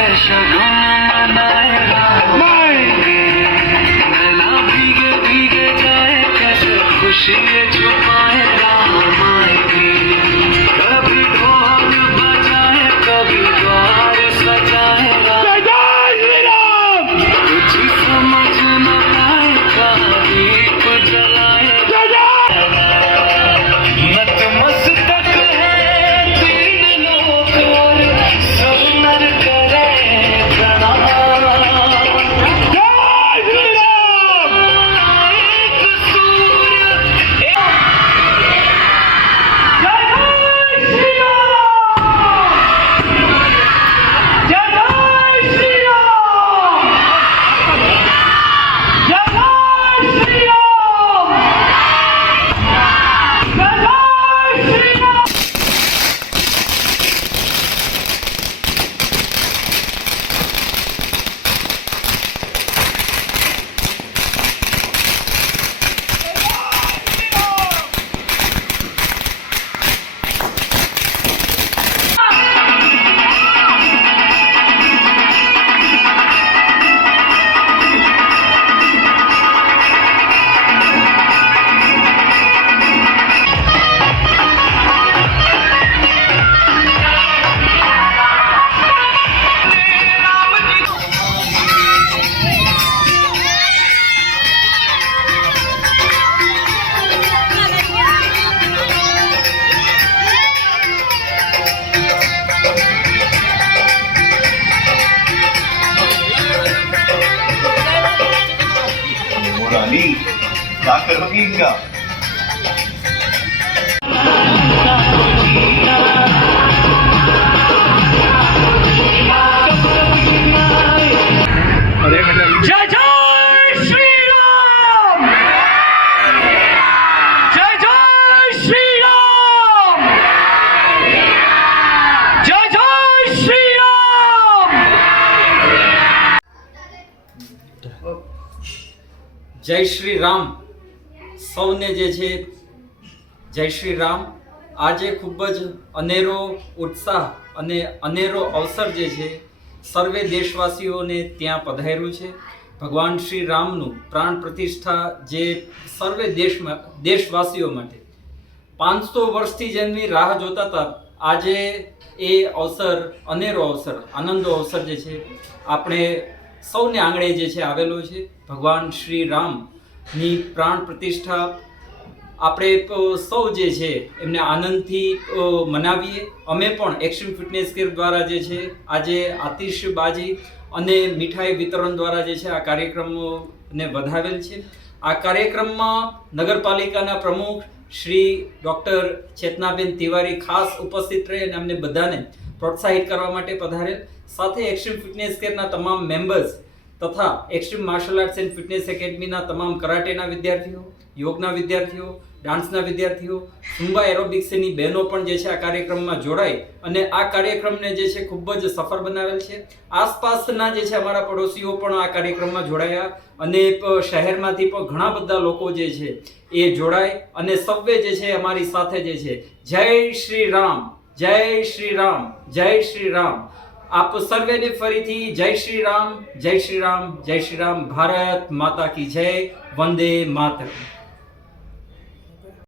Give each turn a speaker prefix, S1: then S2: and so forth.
S1: special Pertinga.
S2: જય જય શ્રી રામ
S3: સૌને જે છે, જય શ્રી રામ. આજે ખૂબ જ અનેરો ઉત્સાહ અને અનેરો અવસર જે છે, સર્વે દેશવાસીઓને ત્યાં પધાર્યું છે. ભગવાન શ્રી રામનું પ્રાણ પ્રતિષ્ઠા જે સર્વે દેશમાં દેશવાસીઓ માટે. પાંચસો વર્ષથી જેમની રાહ જોતા હતા, આજે એ અવસર, અનેરો અવસર આનંદો અવસર જે છે, આપણે સૌને આંગણે જે છે, આવેલો છે. ભગવાન શ્રી રામની પ્રાણ પ્રતિષ્ઠા આપણે સૌ જે છે એમને આનંદથી મનાવીએ. અમે પણ એક્સ્ટ્રીમ ફિટનેસ કેર દ્વારા જે છે આજે આતિશબાજી અને મીઠાઈ વિતરણ દ્વારા જે છે આ કાર્યક્રમોને વધાવેલ છે. આ કાર્યક્રમમાં નગરપાલિકાના પ્રમુખ શ્રી ડૉક્ટર ચેતનાબેન તિવારી ખાસ ઉપસ્થિત રહી અને અમને બધાને પ્રોત્સાહિત કરવા માટે પધારેલ. સાથે એક્સ્ટ્રીમ ફિટનેસ કેરના તમામ મેમ્બર્સ તથા Extreme Martial Arts and Fitness એકેડમીના તમામ કરાટેના વિદ્યાર્થીઓ, યોગના વિદ્યાર્થીઓ, ડાન્સના વિદ્યાર્થીઓ સુંબા એરોબિક્સની બહેનો પણ જે છે આ કાર્યક્રમમાં જોડાય અને આ કાર્યક્રમને જે છે ખૂબ જ સફળ બનાવેલ છે. આસપાસના જે છે અમારા પડોશીઓ પણ આ કાર્યક્રમમાં જોડાયા અને શહેરમાંથી પણ ઘણા બધા લોકો જે છે એ જોડાય અને સૌએ જે છે અમારી સાથે જે છે જય શ્રી રામ, જય શ્રી રામ, જય શ્રી રામ. આપ સર્વેને ફરીથી જય શ્રી રામ, જય શ્રી રામ, જય શ્રી રામ. ભારત માતા કી જય, વંદે માતરમ.